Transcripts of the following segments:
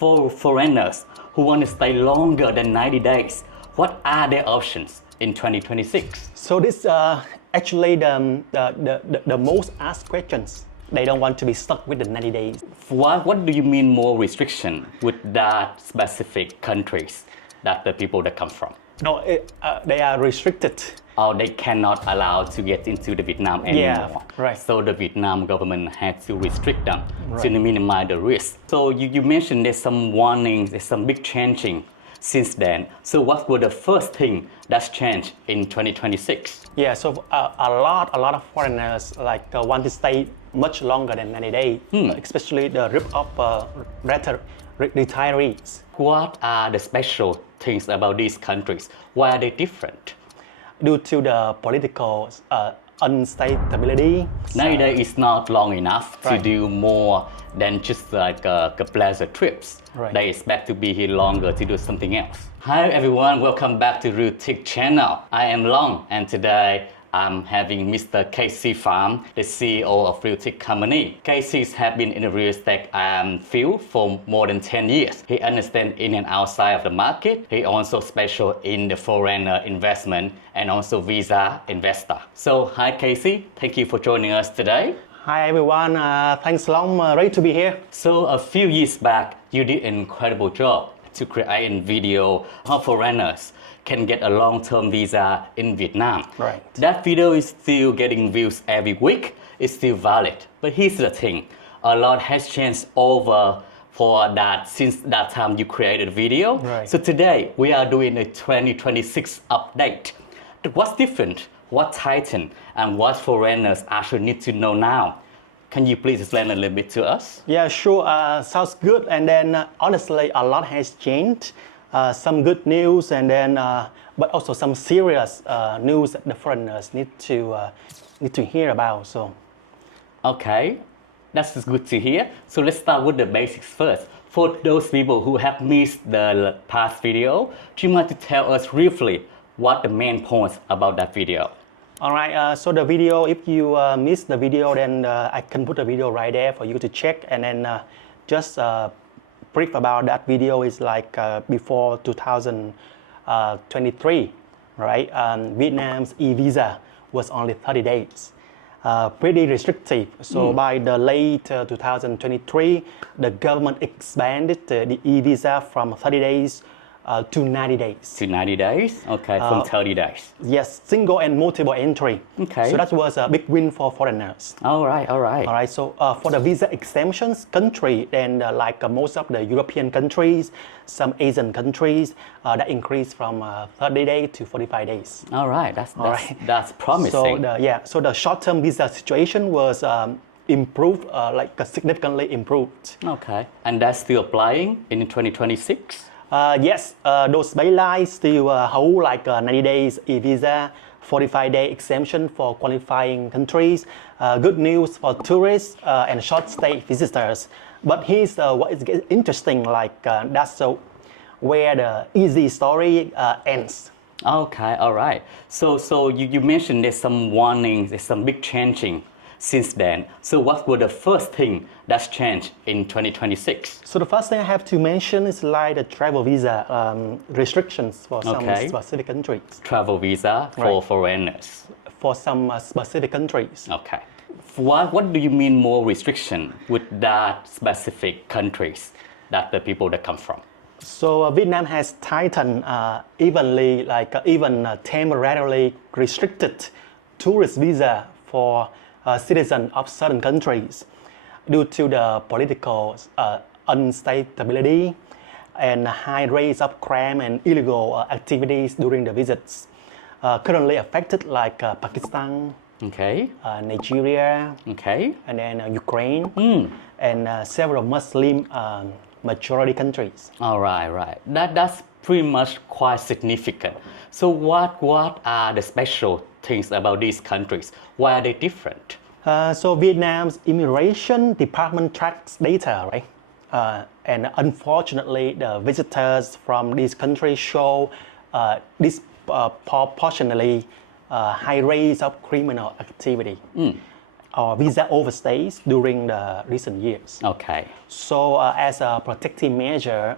for foreigners who want to stay longer than 90 days, what are their options in 2026? So this actually the most asked questions. They don't want to be stuck with the 90 days. What do you mean more restriction with that specific countries that the people that come from? No, they are restricted. Or they cannot allow to get into the Vietnam anymore. Yeah, right. So the Vietnam government had to restrict them to minimize the risk. So you mentioned there's some warnings, there's some big changing since then. So what were the first thing that's changed in 2026? Yeah, so a lot of foreigners want to stay much longer than 90 days, especially the retirees. What are the special things about these countries? Why are they different? Due to the political instability. 90 days is not long enough to do more than just like a pleasure trips. Right. They expect to be here longer to do something else. Hi everyone, welcome back to Realtique channel. I am Long and today I'm having Mr. Casey Pham, the CEO of Realtique company. Casey has been in the real estate field for more than 10 years. He understands in and outside of the market. He also special in the foreign investment and also visa investor. So hi Casey, thank you for joining us today. Hi everyone, thanks Long, great to be here. So a few years back, you did an incredible job to create a video how foreigners can get a long-term visa in Vietnam. Right. That video is still getting views every week. It's still valid. But here's the thing. A lot has changed over for that since that time you created a video. Right. So today we are doing a 2026 update. What's different, what tightened, and what foreigners actually need to know now? Can you please explain a little bit to us? Yeah, sure. Sounds good. And then honestly, a lot has changed. Some good news, and then but also some serious news that the foreigners need to hear about. So, okay, that's good to hear. So let's start with the basics first. For those people who have missed the past video, do you mind to tell us briefly what the main points about that video? All right. So the video, if you missed the video, then I can put a video right there for you to check, and then just. Brief about that video is like before 2023, right? Vietnam's e-visa was only 30 days, pretty restrictive. So by the late 2023, the government expanded the e-visa from 30 days to 90 days. To 90 days? Okay, from 30 days. Yes, single and multiple entry. Okay. So that was a big win for foreigners. All right. All right, so for the visa exemptions country, then like most of the European countries, some Asian countries, that increased from 30 days to 45 days. All right, that's promising. So the short-term visa situation was improved, significantly improved. Okay, and that's still applying in 2026? Yes, those baselines still hold like 90 days e-visa, 45-day exemption for qualifying countries. Good news for tourists and short-stay visitors. But here's what is interesting, that's where the easy story ends. Okay, all right. So you mentioned there's some warnings, there's some big changing since then. So what were the first thing that's changed in 2026? So the first thing I have to mention is like the travel visa restrictions for some specific countries. Travel visa for foreigners. For some specific countries. Okay. What do you mean more restriction with that specific countries that the people that come from? So Vietnam has tightened even temporarily restricted tourist visa for citizens of certain countries due to the political instability and high rates of crime and illegal activities during the visits. Currently affected like Pakistan, Nigeria, and then Ukraine, and several Muslim majority countries. All right. That's pretty much quite significant. So what are the special things about these countries? Why are they different? So Vietnam's immigration department tracks data, right? And unfortunately, the visitors from these countries show disproportionately high rates of criminal activity. or visa overstays during the recent years. Okay. So as a protective measure,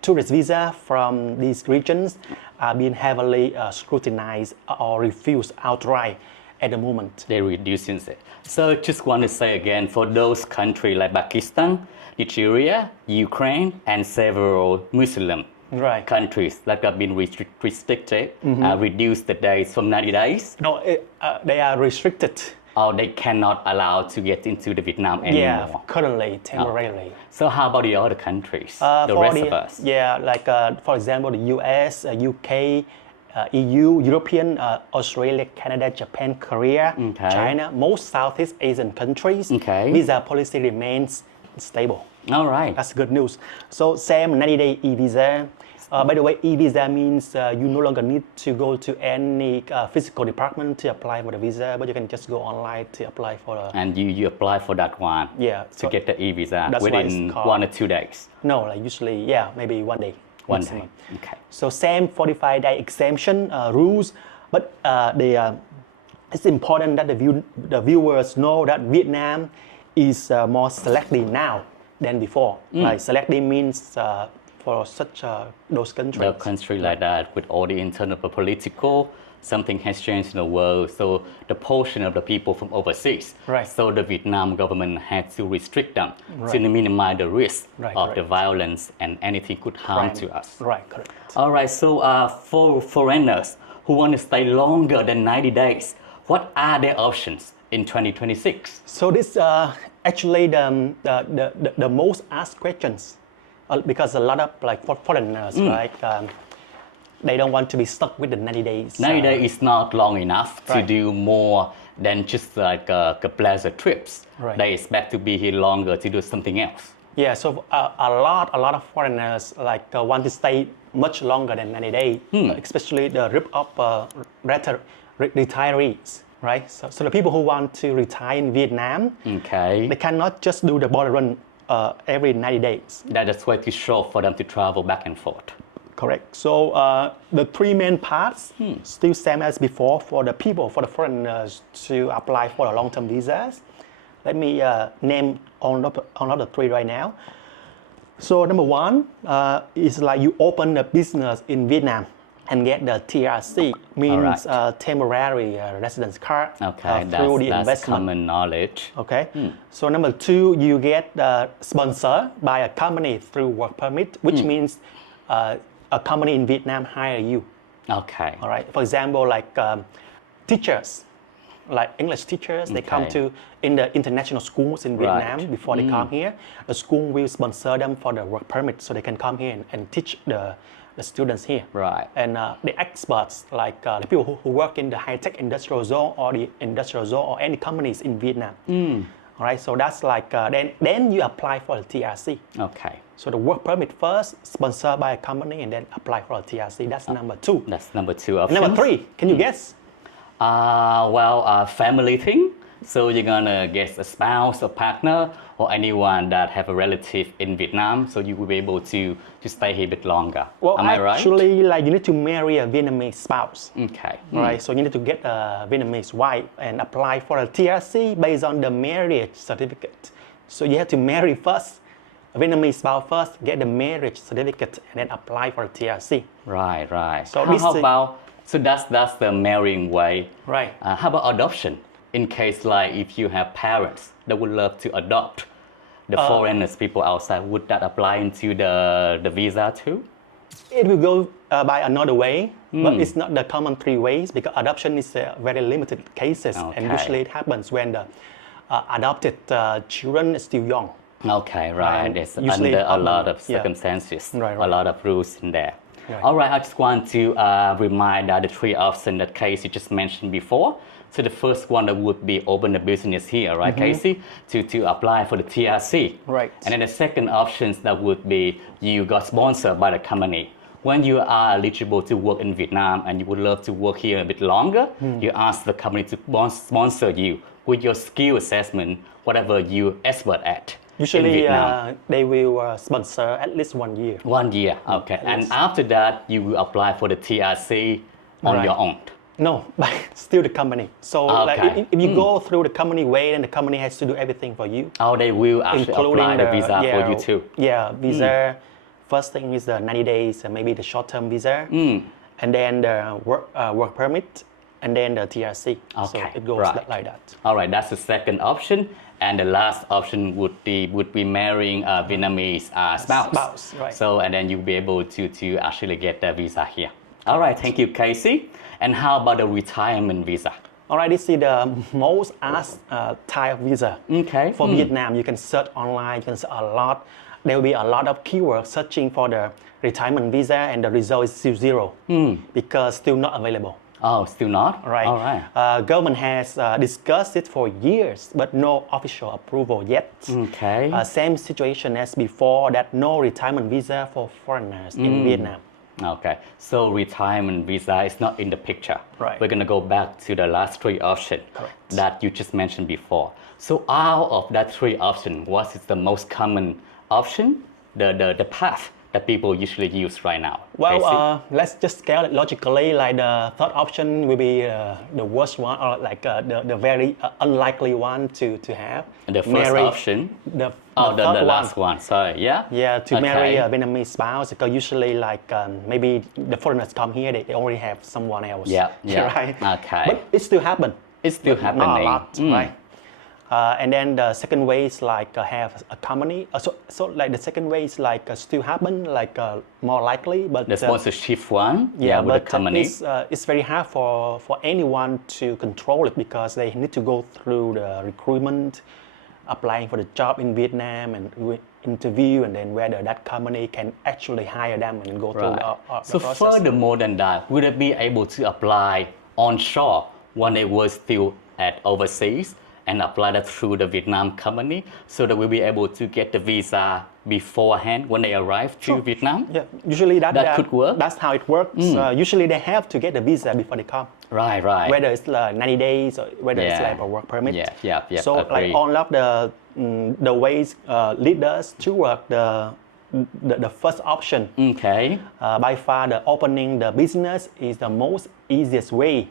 tourist visa from these regions are being heavily scrutinized or refused outright at the moment. They're reducing it. So just want to say again, for those countries like Pakistan, Nigeria, Ukraine, and several Muslim Right. countries that have been restricted, reduced the days from 90 days, No, they are restricted. or they cannot allow to get into the Vietnam anymore. Yeah, currently, temporarily. So how about the other countries, the For rest of us? Yeah, like for example, the US, UK, EU, European, Australia, Canada, Japan, Korea, Okay. China, most Southeast Asian countries, Okay. visa policy remains stable. All right. That's good news. So same 90-day e-visa. By the way, e-visa means you no longer need to go to any physical department to apply for the visa, but you can just go online to apply for the... And you apply for that one Yeah, to so get the e-visa that's why within it's called- 1 or 2 days. No, like usually, yeah, maybe one day. One maximum. day. Okay. So same 45-day exemption rules, but it's important that the viewers know that Vietnam is more selective now than before. Like selective means for such those countries. The country like that, with all the internal political, something has changed in the world. So the portion of the people from overseas. Right. So the Vietnam government had to restrict them to Right. minimize the risk Right, of the correct. violence and anything could harm Crime. to us. Right, correct. All right. So for foreigners who want to stay longer than 90 days, what are their options in 2026? So this actually the most asked questions because a lot of like foreigners they don't want to be stuck with the 90 days. 90 days is not long enough to Right. do more than just like a pleasure trips. Right. They expect to be here longer to do something else. Yeah, so a lot of foreigners want to stay much longer than 90 days, especially the rip-off retirees, right? So the people who want to retire in Vietnam, Okay. they cannot just do the border run every 90 days. That's way too short for them to travel back and forth. Correct. So the three main parts still same as before for the people, for the foreigners to apply for the long-term visas. Let me name all of the three right now. So number one is like you open a business in Vietnam and get the TRC, means temporary residence card Okay, through the that's investment. common knowledge. Okay. So number two, you get sponsored by a company through work permit, which means a company in Vietnam hire you. Okay. All right. For example, like teachers, like English teachers, they come Okay. to in the international schools in Vietnam before they come here. The school will sponsor them for the work permit, so they can come here and teach the students here. Right. And the experts, like the people who work in the high-tech industrial zone or the industrial zone or any companies in Vietnam. All right. So that's like then you apply for the TRC. Okay. So the work permit first, sponsored by a company, and then apply for a TRC. That's number two. That's number two option. Number three, can you guess? Family thing. So you're gonna get a spouse or partner or anyone that have a relative in Vietnam, so you will be able to stay here a bit longer. Well, Am I right? actually, like you need to marry a Vietnamese spouse. Okay. Right, so you need to get a Vietnamese wife and apply for a TRC based on the marriage certificate. So you have to marry first, a Vietnamese spouse first, get the marriage certificate, and then apply for a TRC. Right, right. So how about, so that's the marrying way. Right. How about adoption? In case like if you have parents that would love to adopt the foreigners, people outside, would that apply into the visa too? It will go by another way, but it's not the common three ways because adoption is very limited cases, and Okay. usually it happens when the adopted children is still young. Okay, right. And There's usually under a lot of yeah. circumstances, Right, a right. lot of rules in there. Right. All right, I just want to remind the three options that Casey just mentioned before. So the first one that would be open a business here, right, Casey, to apply for the TRC. Right. And then the second options that would be you got sponsored by the company. When you are eligible to work in Vietnam and you would love to work here a bit longer, you ask the company to sponsor you with your skill assessment, whatever you expert at. In Usually Vietnam. they will sponsor at least 1 year. 1 year, okay. And after that, you will apply for the TRC on Right. your own. No, but still the company. So like Okay. if you go through the company way, then the company has to do everything for you. Oh, they will actually apply the visa for you too. Yeah, visa. First thing is the 90 days, maybe the short-term visa, and then the work permit, and then the TRC. So Okay, it goes right. like that. All right, that's the second option, and the last option would be marrying a Vietnamese spouse. Spouse, right. So and then you'll be able to actually get the visa here. All right, thank you, Casey. And how about the retirement visa? All right, this is the most asked type of visa. Okay. For Vietnam, you can search online, you can search a lot. There will be a lot of keywords searching for the retirement visa, and the result is still zero because still not available. Oh, still not? Right. All right. Government has discussed it for years, but no official approval yet. Okay. Same situation as before, that no retirement visa for foreigners in Vietnam. Okay, so retirement visa is not in the picture. Right. We're gonna go back to the last three options that you just mentioned before. So out of that three options, what is the most common option, the path that people usually use right now? Well, let's just scale it logically. Like the third option will be the worst one, or like the very unlikely one to have. The first option? The the last one, sorry, yeah? Yeah, to marry a Vietnamese spouse, because usually like maybe the foreigners come here, they already have someone else. Yeah, Right? Okay. But it still happens. It's still happening. Not a lot, right? And then the second way is like have a company. So like the second way is like still happen, like more likely, but the sponsorship one, yeah, with but the company. It's very hard for anyone to control it, because they need to go through the recruitment, applying for the job in Vietnam, and interview, and then whether that company can actually hire them and go through the So process. furthermore than that, would they be able to apply onshore when they were still at overseas and apply that through the Vietnam company, so that we'll be able to get the visa beforehand when they arrive to Vietnam? Yeah, usually that could work. That's how it works. Usually they have to get the visa before they come. Right. Whether it's 90 days or whether it's like a work permit. Yeah. So agree. like all of the ways lead us toward the first option. Okay. By far, the opening the business is the most easiest way.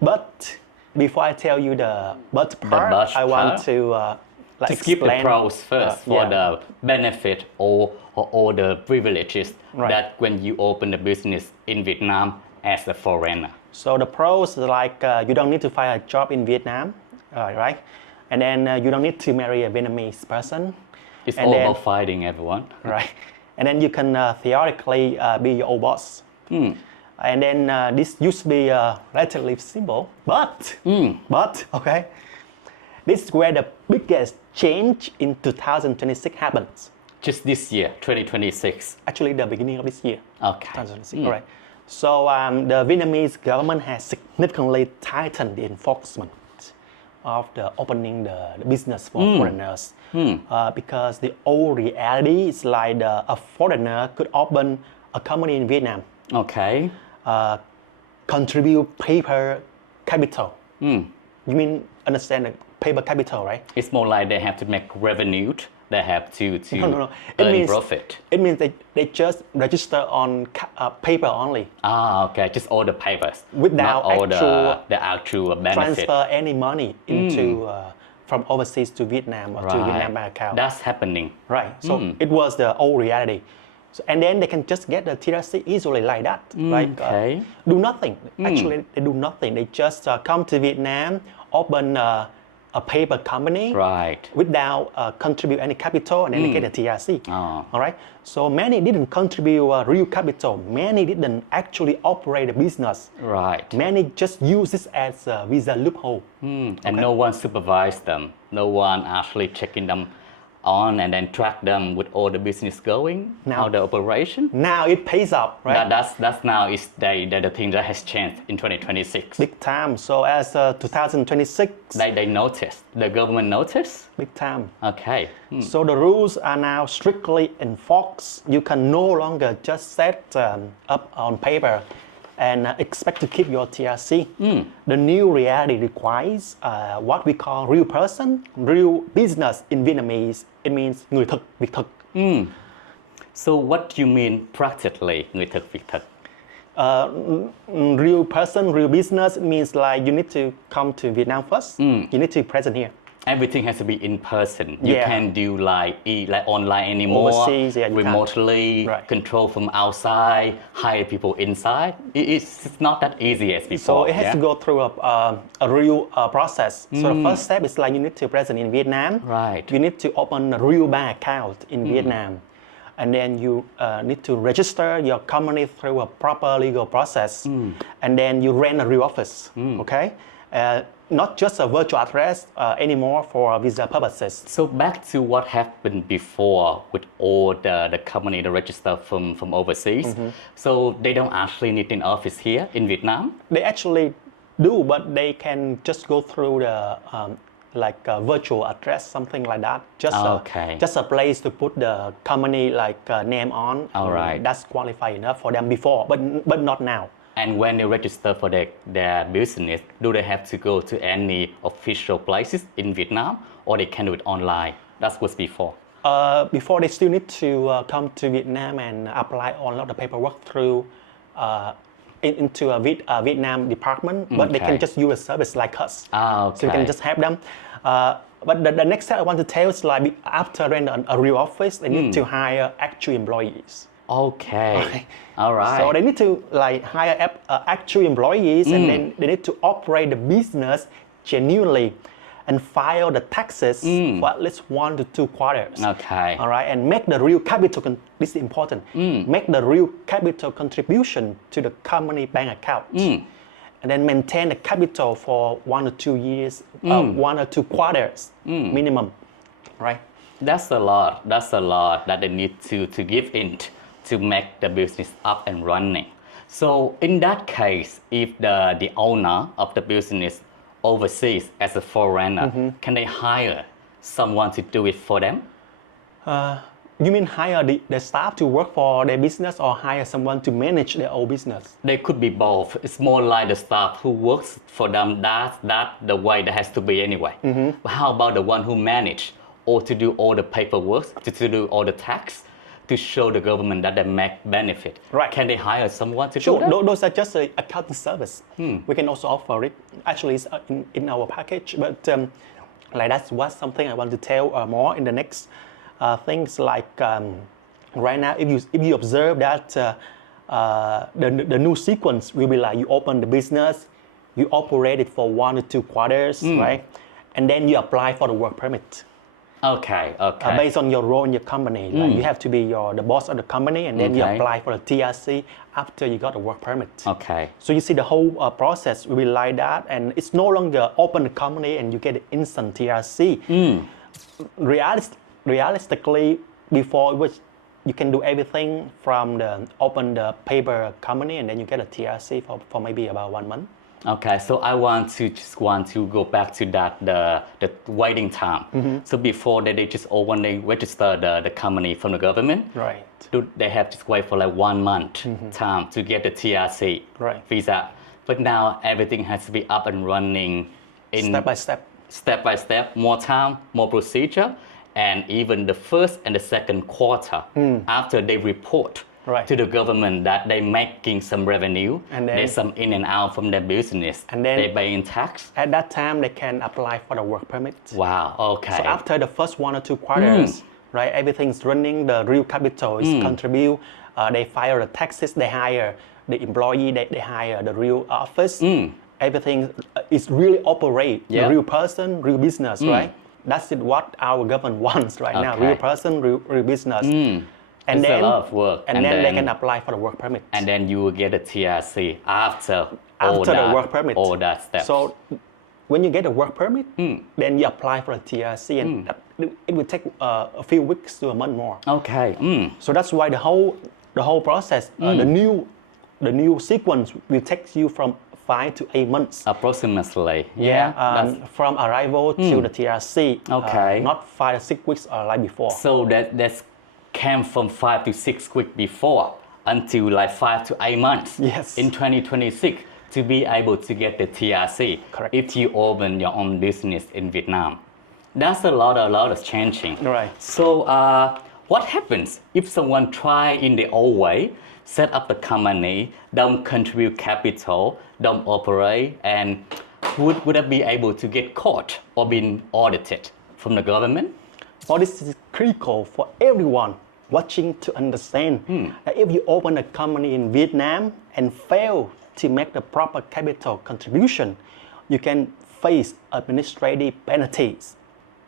But before I tell you the but part, I want to like to skip the explain pros first for the benefit or the privileges that when you open the business in Vietnam as a foreigner. So the pros are like you don't need to find a job in Vietnam, right? And then you don't need to marry a Vietnamese person. It's all about finding everyone. Right. And then you can theoretically be your own boss. And then this used to be relatively simple, but okay, this is where the biggest change in 2026 happens. Just this year, 2026. Actually, the beginning of this year. Okay. 2026. All right. So the Vietnamese government has significantly tightened the enforcement of the opening the business for foreigners, because the old reality is like a foreigner could open a company in Vietnam. Okay. Contribute paper capital. You mean understand the paper capital, right? It's more like they have to make revenue. They have to No. earn profit. It means they just register on paper only. Okay. Just all the papers. Without not all actual the actual benefit. Transfer any money into from overseas to Vietnam or to Vietnam bank account. That's happening. Right. So it was the old reality. So, and then they can just get the TRC easily like that. Like do nothing. Actually, they do nothing. They just come to Vietnam, open a paper company without contribute any capital, and then they get a TRC. All right. So many didn't contribute real capital. Many didn't actually operate a business. Right. Many just use this as a visa loophole. And no one supervised them. No one actually checking them on and then track them with all the business going, how the operation. Now it pays up, right? That's now is the thing that has changed in 2026. Big time. So as 2026, they noticed. The government noticed. Big time. Okay. So the rules are now strictly enforced. You can no longer just set up on paper and expect to keep your TRC. The new reality requires what we call real person, real business in Vietnamese. It means người thực, việc thực. So what do you mean practically, người thực, việc thực? Real person, real business means like you need to come to Vietnam first. You need to be present here. Everything has to be in person. You Yeah. can't do like online anymore. Overseas, yeah, you can't. remotely, Right. control from outside, hire people inside. It's not that easy as before. So it has to go through a real process. So the first step is like you need to present in Vietnam. Right. You need to open a real bank account in Vietnam. And then you need to register your company through a proper legal process. And then you rent a real office, okay? Not just a virtual address anymore for visa purposes. So back to what happened before with all the company that register from overseas. So they don't actually need an office here in Vietnam? They actually do, but they can just go through the like a virtual address, something like that. Just a place to put the company name on. All right. That's qualified enough for them before, but not now. And when they register for their business, do they have to go to any official places in Vietnam, or they can do it online? That was before. Before, they still need to come to Vietnam and apply all of the paperwork through into a Vietnam department, but they can just use a service like us. Okay. So you can just help them. But the next step I want to tell is like after rent a real office, they need to hire actual employees. Okay. All right. So they need to hire actual employees, and then they need to operate the business genuinely and file the taxes for at least 1 to 2 quarters. Okay. All right, and make the real capital. This is important. Make the real capital contribution to the company bank account, and then maintain the capital for 1 or 2 years, 1 or 2 quarters minimum. Right. That's a lot. That's a lot that they need to give in to make the business up and running. So in that case, if the owner of the business overseas as a foreigner, can they hire someone to do it for them? You mean hire the staff to work for their business, or hire someone to manage their own business? They could be both. It's more like the staff who works for them. That's the way that has to be anyway. But how about the one who manage or to do all the paperwork, to do all the tax, to show the government that they make benefit? Right. Can they hire someone to Sure, do that? those are just an accounting service. We can also offer it. Actually, it's in our package, but that's something I want to tell more in the next things. Right now, if you observe that the new sequence will be like you open the business, you operate it for 1 or 2 quarters, right, and then you apply for the work permit. Okay. Based on your role in your company, you have to be the boss of the company, and then you apply for the TRC after you got a work permit. Okay. So you see the whole process will be like that, and it's no longer open the company and you get instant TRC. Realistically, before it was, you can do everything from open the paper company, and then you get a TRC for maybe about 1 month. Okay, so I want to go back to that the waiting time. So before that, they just when they register the company from the government, right? They have to wait for 1 month time to get the TRC visa. But now everything has to be up and running in step by step, more time, more procedure, and even the first and the second quarter after they report to the government that they're making some revenue, and there's some in and out from their business, and then they pay in tax. At that time, they can apply for the work permit. Wow, okay. So after the first 1 or 2 quarters, right, everything's running, the real capital is contribute, they file the taxes, they hire the employee, they hire the real office, everything is really operate, the real person, real business, right? That's what our government wants right now, real person, real business. And it's then, a lot of work. And then they can apply for the work permit. And then you will get a TRC after the work permit. All that stuff. So when you get a work permit, then you apply for a TRC, and it will take a few weeks to a month more. Okay. So that's why the whole process, the new sequence will take you from 5 to 8 months. Approximately. From arrival to the TRC. Okay. Not 5 to 6 weeks like before. So that's came from 5 to 6 weeks before until 5 to 8 months in 2026 to be able to get the TRC. Correct. If you open your own business in Vietnam. That's a lot of changing. Right. So what happens if someone try in the old way, set up the company, don't contribute capital, don't operate, and would I be able to get caught or being audited from the government? Well, this is critical for everyone watching to understand that if you open a company in Vietnam and fail to make the proper capital contribution, you can face administrative penalties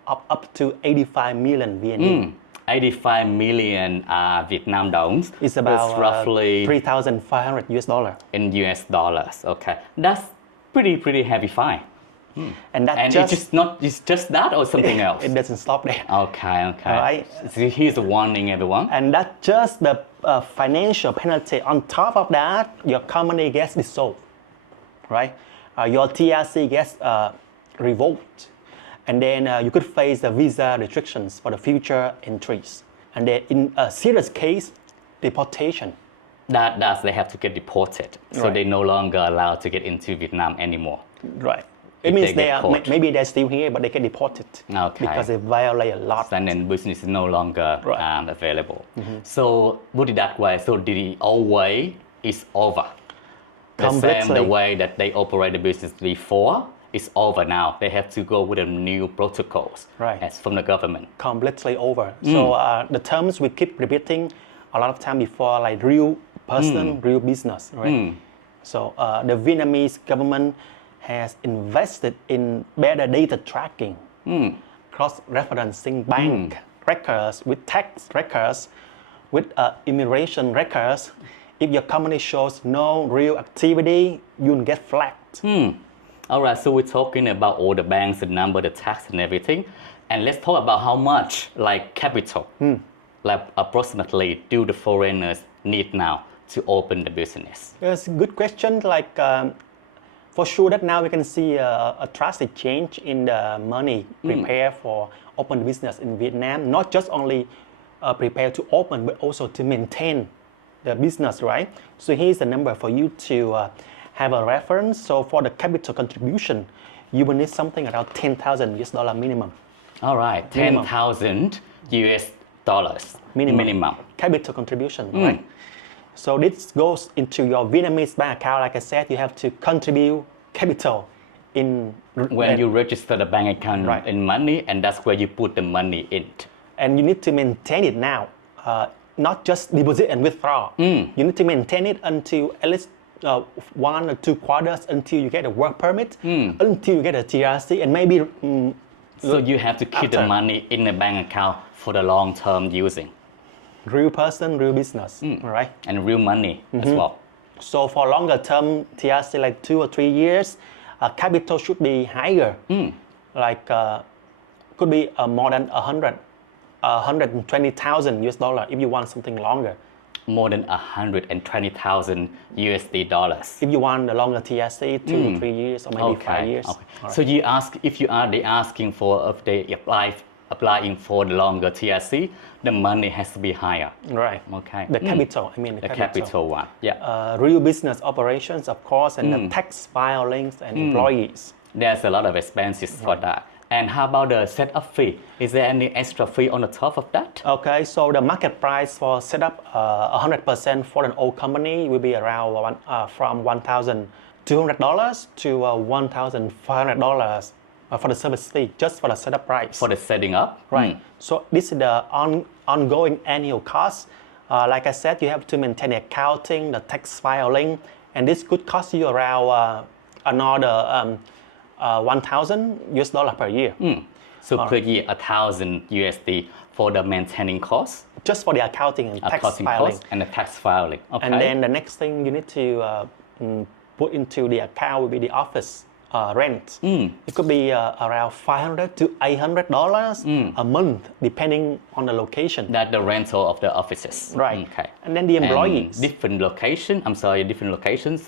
of up to 85 million VND. 85 million Vietnam đồng. It's about That's roughly $3,500 US. in US dollars. Okay, that's pretty heavy fine. And that And it's just that or something else? It doesn't stop there. Okay. Alright. So here's a warning, everyone. And that's just the financial penalty. On top of that, your company gets dissolved, right? Your TRC gets revoked. And then you could face the visa restrictions for the future entries. And then in a serious case, deportation. That's they have to get deported. So Right. they're no longer allowed to get into Vietnam anymore. Right. If It means they they get are, caught. maybe they're still here, but they get deported. Okay. Because they violate a lot. And then business is no longer Right. available. So put it that way. So the old way is over. The same Completely. the way that they operate the business before is over now. They have to go with the new protocols Right. as from the government. Completely over. So the terms we keep repeating a lot of time before, like real person, real business, right? So the Vietnamese government has invested in better data tracking, cross-referencing bank records with tax records, with immigration records. If your company shows no real activity, you'll get flagged. All right, so we're talking about all the banks, the number, the tax, and everything. And let's talk about how much, like capital, like approximately, do the foreigners need now to open the business? It's a good question. Like, for sure that now we can see a drastic change in the money prepared for open business in Vietnam. Not just only prepare to open, but also to maintain the business, right? So here's the number for you to have a reference. So for the capital contribution, you will need something around 10,000 US dollar minimum. All right, Minimum. 10,000 US dollars Minimum. Capital contribution, right? So this goes into your Vietnamese bank account. Like I said, you have to contribute capital in When you register the bank account Right. in money, and that's where you put the money in. and you need to maintain it now, not just deposit and withdraw. You need to maintain it until at least 1 or 2 quarters until you get a work permit, until you get a TRC, and maybe So you have to keep the After. money in the bank account for the long term using, real person, real business, all right? and real money as well. So for longer term TRC, like 2 or 3 years, capital should be higher. Like could be more than 120,000 US dollar if you want something longer. More than 120,000 USD dollars. If you want the longer TRC, 2 or 3 years or maybe 5 years. Okay. All So you ask if they asking for if they applying for the longer TRC, the money has to be higher. right. Okay. The capital, I mean The capital one. Yeah. Real business operations, of course, and the tax filings and employees. There's a lot of expenses for that. And how about the setup fee? Is there any extra fee on the top of that? Okay, so the market price for setup 100% for an old company will be around from $1,200 to $1,500 for the service fee, just for the setup price. For the setting up? Right. So this is the ongoing annual cost. Like I said, you have to maintain the accounting, the tax filing, and this could cost you around another 1,000 US dollar per year. So per year, 1,000 USD for the maintaining cost, Just for the accounting and tax accounting filing. cost, and the tax filing. Okay. And then the next thing you need to put into the account will be the office rent. It could be around $500 to $800 a month, depending on the location. That's the rental of the offices. Right. Okay. And then the employees. And different locations,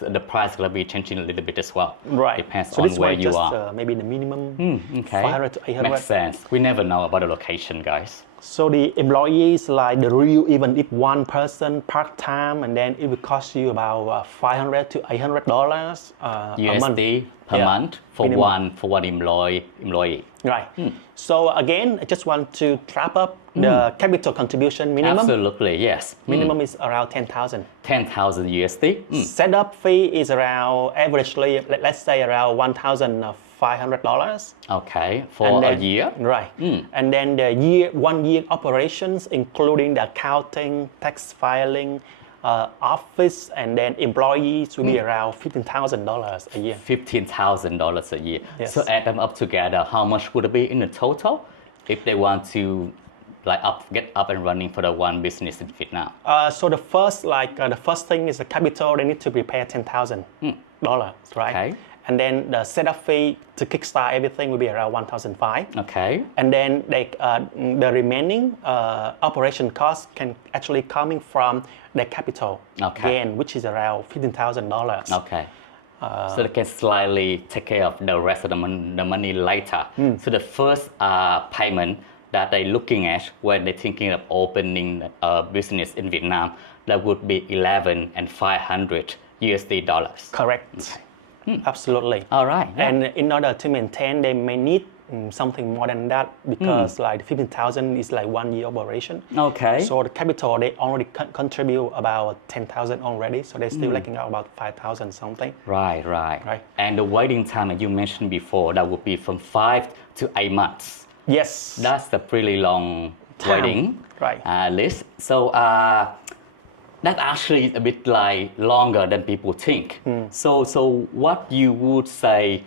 the price will be changing a little bit as well. Right. Depends so on this where one you just are. maybe the minimum Okay. 500 to 800. Makes sense. We never know about the location, guys. So the employees, like the real, even if one person part-time, and then it will cost you about $500 to $800 a month. USD per Yeah. month for Minimum. one employee. Right. So again, I just want to wrap up the capital contribution minimum. Absolutely, yes. Minimum is around 10,000. 10,000 USD. Setup fee is around averagely, let's say around $1,500. Okay, for And a then- year. Right. And then the 1 year operations, including the accounting, tax filing, office, and then employees will be around $15,000 a year. $15,000 a year. Yes. So add them up together, how much would it be in the total if they want to get up and running for the one business in Vietnam? So the first thing is the capital. They need to prepare $10,000, right? Okay. And then the setup fee to kickstart everything will be around $1,500. Okay. And then the remaining operation costs can actually coming from the capital gain, which is around $15,000. Okay. So they can slightly take care of the rest of the money later. So the first payment that they're looking at when they're thinking of opening a business in Vietnam, that would be $11,500 USD dollars. Correct. Absolutely. All right. Yeah. And in order to maintain, they may need something more than that because like 15,000 is like 1 year operation. Okay. So the capital, they already contribute about 10,000 already. So they're still lacking out about 5,000 something. Right. Right. And the waiting time that you mentioned before, that would be from 5 to 8 months. Yes. That's a pretty long Time. waiting Right. list. So that actually is a bit like longer than people think. So what you would say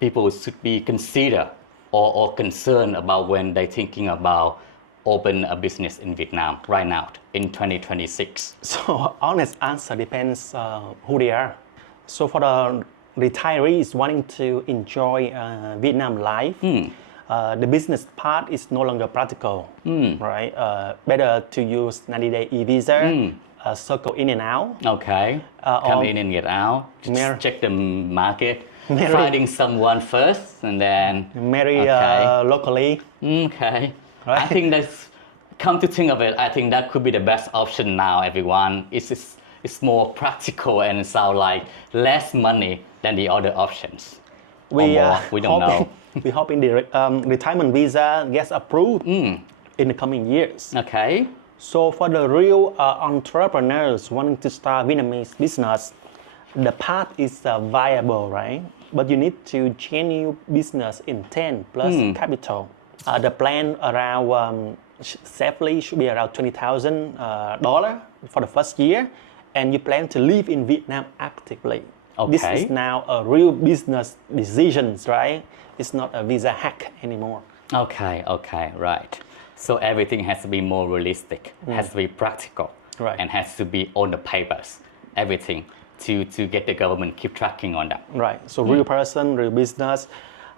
people should be consider or concerned about when they're thinking about open a business in Vietnam right now in 2026? So honest answer depends who they are. So for the retirees wanting to enjoy Vietnam life, the business part is no longer practical, right? Better to use 90-day e-visa, circle in and out. Okay, come or in and get out, just marry- check the market, marry- finding someone first and then... marry Okay. locally. Okay. Right. I think that's, come to think of it, I think that could be the best option now, everyone. It's more practical and it sounds like less money than the other options. Or more, we don't know. We hoping the retirement visa gets approved in the coming years. Okay. So for the real entrepreneurs wanting to start Vietnamese business, the path is viable, right? But you need to genuine business intent plus capital. The plan around safely should be around $20,000 for the first year, and you plan to live in Vietnam actively. Okay. This is now a real business decisions, right? It's not a visa hack anymore. Okay, right. So everything has to be more realistic, has to be practical, Right. and has to be on the papers, everything, to get the government keep tracking on that. Right. So real person, real business.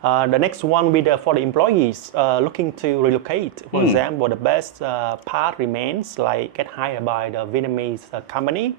The next one will be for the employees looking to relocate. For example, the best part remains like get hired by the Vietnamese company.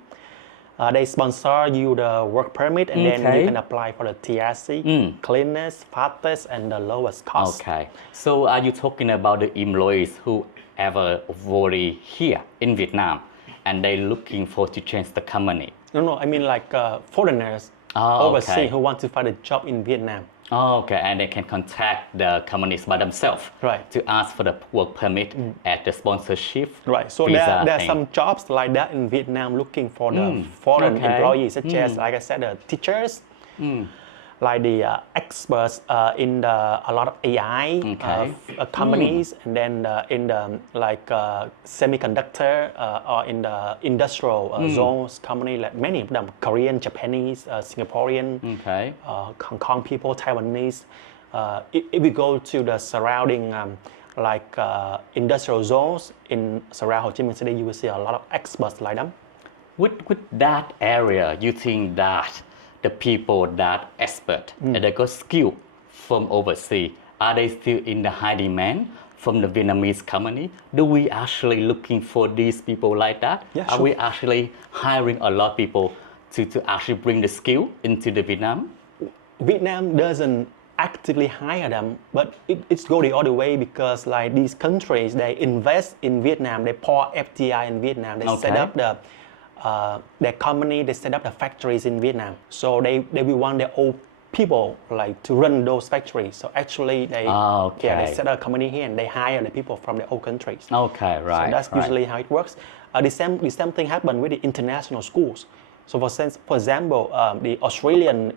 They sponsor you the work permit and then you can apply for the TRC, cleanest, fastest, and the lowest cost. Okay. So are you talking about the employees who ever already here in Vietnam and they looking for to change the company? No, I mean like foreigners overseas who want to find a job in Vietnam. Oh, okay, and they can contact the companies by themselves to ask for the work permit at the sponsorship. Right, so visa there are thing. some jobs like that in Vietnam looking for the foreign employees, such as, like I said, the teachers, like the experts in a lot of AI companies, and then in the semiconductor or in the industrial zones company, like many of them, Korean, Japanese, Singaporean, Hong Kong people, Taiwanese. If we go to the surrounding industrial zones in surround Ho Chi Minh City, you will see a lot of experts like them. With that area, you think that the people that expert and they got skill from overseas, are they still in the high demand from the Vietnamese company? Do we actually looking for these people like that? Yeah, are sure. we actually hiring a lot of people to actually bring the skill into the Vietnam? Vietnam doesn't actively hire them, but it's go the other way because like these countries, they invest in Vietnam, they pour FDI in Vietnam, they set up their company, they set up the factories in Vietnam. So they will want their own people like to run those factories. So actually they they set up a company here and they hire the people from their own countries. Okay, right. So that's usually how it works. The same thing happened with the international schools. So for example, the Australian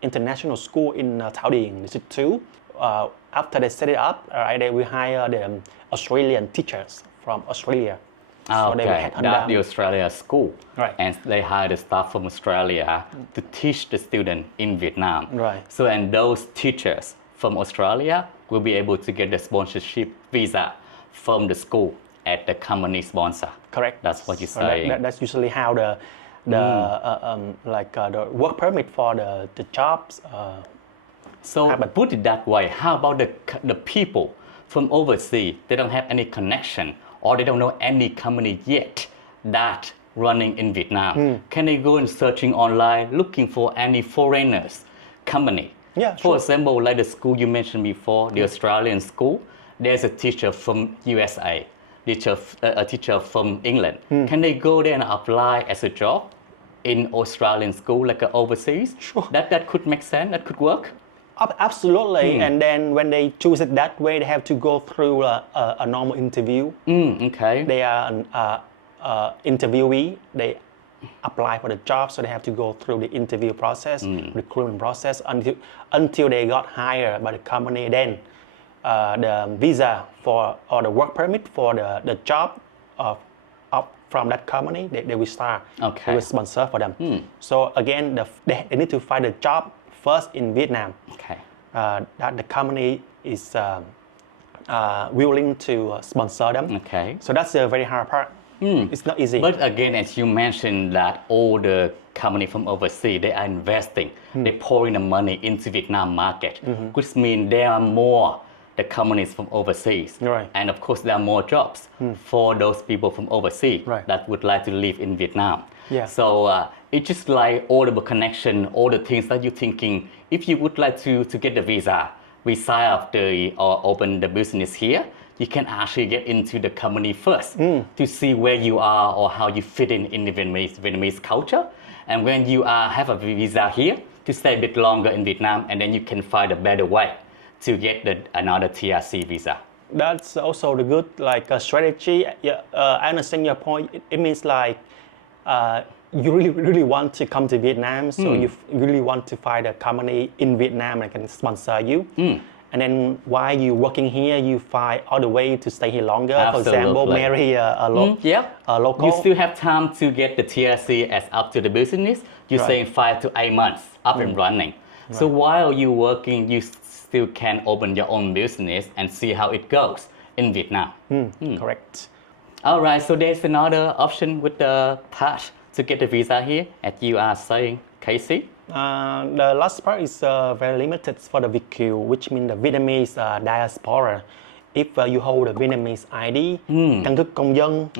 International School in Thảo Điền, District 2, after they set it up, they will hire the Australian teachers from Australia. So they will head that's the Australia school. Right. And they hire the staff from Australia to teach the student in Vietnam. Right. So and those teachers from Australia will be able to get the sponsorship visa from the school at the company sponsor. Correct. That's what you say. That's usually how the work permit for the jobs. So put it that way, how about the people from overseas? They don't have any connection or they don't know any company yet that running in Vietnam. Can they go and searching online looking for any foreigners company? Yeah, For example, like the school you mentioned before, the Australian school, there's a teacher from USA, a teacher from England. Can they go there and apply as a job in Australian school, like overseas? Sure. That could make sense, that could work? Absolutely. And then when they choose it that way, they have to go through a normal interview. Okay. They are an interviewee. They apply for the job, so they have to go through the interview process, recruitment process until they got hired by the company. Then the visa or the work permit for the job from that company, they will start. Okay. They will sponsor for them. So again, they need to find a job first in Vietnam. Okay. That the company is willing to sponsor them. Okay. So that's the very hard part. It's not easy. But again, as you mentioned, that all the company from overseas, they are investing, they're pouring the money into Vietnam market, which means there are more the companies from overseas. Right. And of course, there are more jobs for those people from overseas that would like to live in Vietnam. Yeah. So it's just like all the connection, all the things that you're thinking. If you would like to get the visa, we sign up or open the business here, you can actually get into the company first to see where you are or how you fit in the Vietnamese culture. And when you have a visa here, to stay a bit longer in Vietnam, and then you can find a better way to get another TRC visa. That's also the good strategy. I understand your point. It means like you really want to come to Vietnam, so you really want to find a company in Vietnam that can sponsor you. And then while you're working here, you find other way to stay here longer. Absolutely. For example, marry a local. You still have time to get the TRC as up to the business. You're saying 5 to 8 months up and running. Right. So while you're working, you still can open your own business and see how it goes in Vietnam. Correct. All right, so there's another option with the path to get the visa here, as you are saying, Casey. The last part is very limited for the Việt Kiều, which means the Vietnamese diaspora. If you hold a Vietnamese ID, căn cước công dân,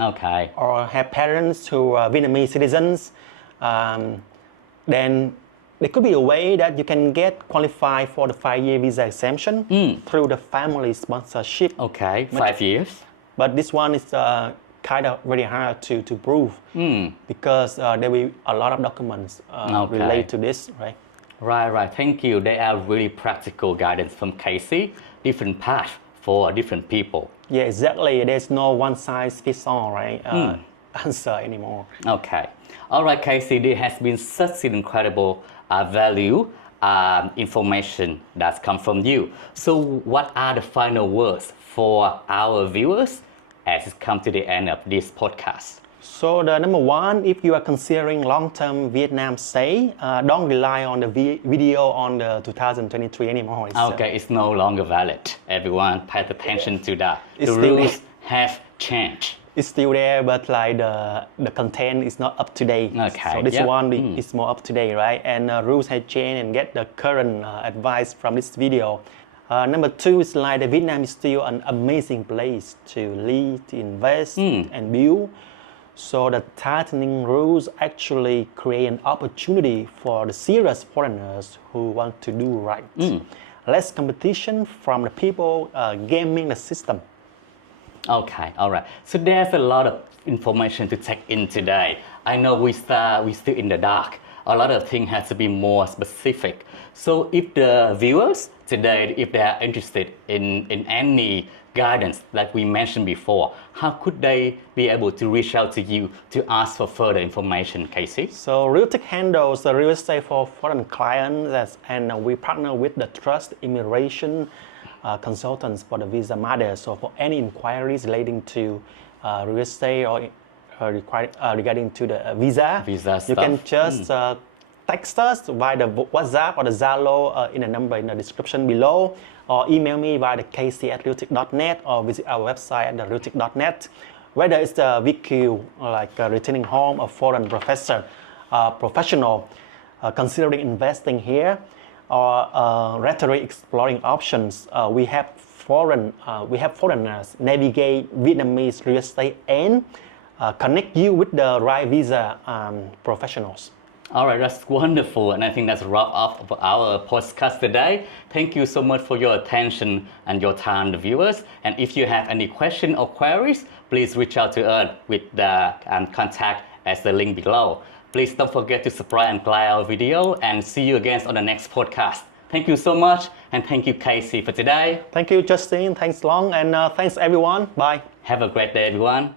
or have parents who are Vietnamese citizens, then there could be a way that you can get qualified for the 5-year visa exemption through the family sponsorship. Okay, 5 years. But this one is kind of very hard to prove because there will be a lot of documents related to this, right? Right. Thank you. They are really practical guidance from Casey. Different path for different people. Yeah, exactly. There's no one size fits all, right? Answer anymore. Okay. All right, Casey. There has been such an incredible value information that's come from you. So, what are the final words for our viewers as it comes to the end of this podcast? So the number one, if you are considering long-term Vietnam stay, don't rely on the video on the 2023 anymore. It's no longer valid. Everyone pay attention to that. The rules have changed. It's still there, but like the content is not up to date. Okay. So this one is more up to date, right? And rules have changed, and get the current advice from this video. Number two is like the Vietnam is still an amazing place to live, to invest, and build. So the tightening rules actually create an opportunity for the serious foreigners who want to do right. less competition from the people gaming the system. Okay, all right. So there's a lot of information to take in today. I know we still in the dark. A lot of things has to be more specific. So if the viewers today, if they are interested in any guidance like we mentioned before, how could they be able to reach out to you to ask for further information, Casey? So Realtique handles the real estate for foreign clients, and we partner with the trust immigration consultants for the visa matter. So for any inquiries relating to real estate or regarding to the visa you stuff. can just text us via the WhatsApp or the Zalo in the number in the description below, or email me via the kc@realtique.net, or visit our website at the realtique.net. Whether it's the Việt Kiều, like returning home, a foreign professional considering investing here, or retiree exploring options, we have foreigners navigate Vietnamese real estate and connect you with the right visa professionals. All right, that's wonderful. And I think that's a wrap up of our podcast today. Thank you so much for your attention and your time, the viewers. And if you have any questions or queries, please reach out to us with the contact as the link below. Please don't forget to subscribe and like our video, and see you again on the next podcast. Thank you so much, and thank you, Casey, for today. Thank you, Justin. Thanks, Long, and thanks, everyone. Bye. Have a great day, everyone.